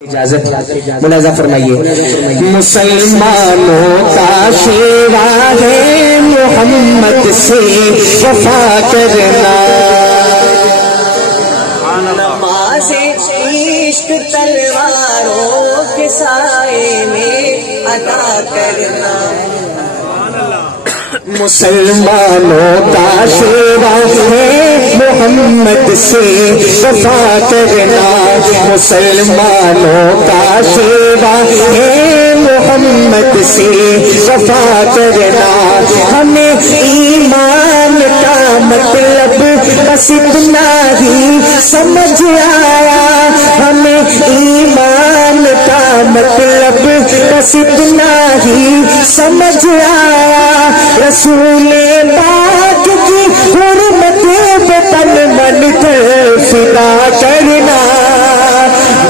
اجازت ملاحظہ فرمائیے، مسلمانوں کا شیوا ہے محمد سے وفا کرنا، نماز عشق تلواروں کے سائے میں ادا کرنا، مسلمانوں کا شیوا ہے محمد سے وفا کرنا، مسلمانوں کا شیوا ہے محمد سے وفا کرنا، ہمیں ایمان کا مطلب بس اتنا ہی سمجھ آیا، ہمیں ایمان کا مطلب بس اتنا ہی سمجھ آیا، رسول پاک کی حرمت پہ تن من فدا کرنا،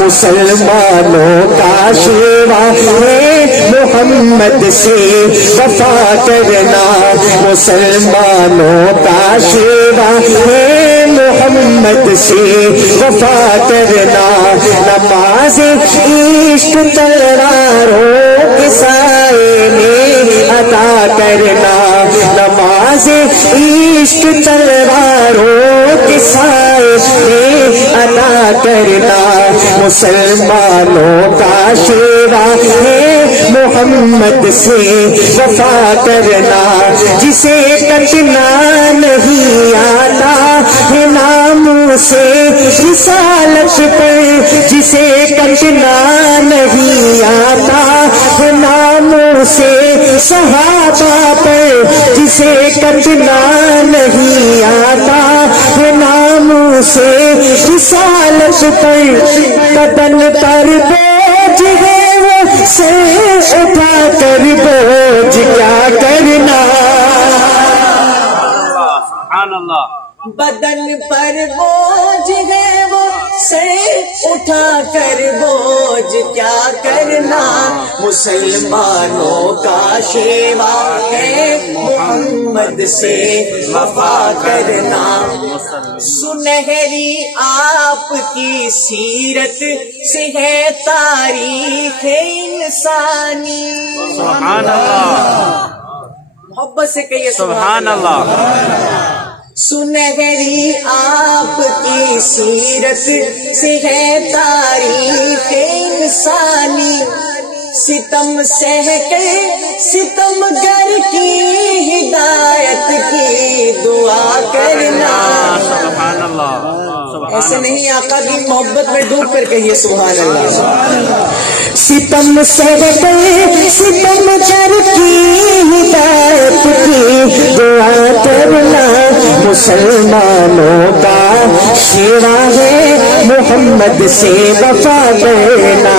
مسلمانوں کا شیوا ہے محمد سے وفا کرنا، مسلمانوں کا شیوا ہے محمد سے وفا کرنا، نماز عشق تلواروں کے سائے میں ادا کرنا، نماز عشق تلواروں کے سائے میں ادا کرنا، مسلمانوں کا شیوا ہے محمد سے وفا کرنا، جسے کٹنا نہیں آتا ہے نام سے رسالت پر، جسے کٹنا نہیں آتا ہے نام سے صحابہ پر، جسے کٹنا نہیں آتا ہے نام سے رسالت پر، بدن پر بوجھ ہے وہ سر اٹھا کر بوجھ کیا کرنا، بدن پر بوجھ ہے وہ سر اٹھا کر بوجھ کیا کرنا، مسلمانوں کا شیوا ہے محمد سے وفا کرنا، سنہری آپ کی سیرت سے ہے تاریخ انسانی، سبحان اللہ، محبت سے کہیے سبحان اللہ، سنہری آپ کی سیرت سے ہے تاریخ انسانی، ستم سہ کے ستم گر کی ہدایت کی دعا کرنا، سبحان اللہ، ایسے نہیں آقا کی محبت میں ڈوب کر کہیے سبحان اللہ، ستم سہ کے ستم گر کی ہدایت کی دعا کرنا، مسلمانوں کا شیوا ہے محمد سے وفا کرنا،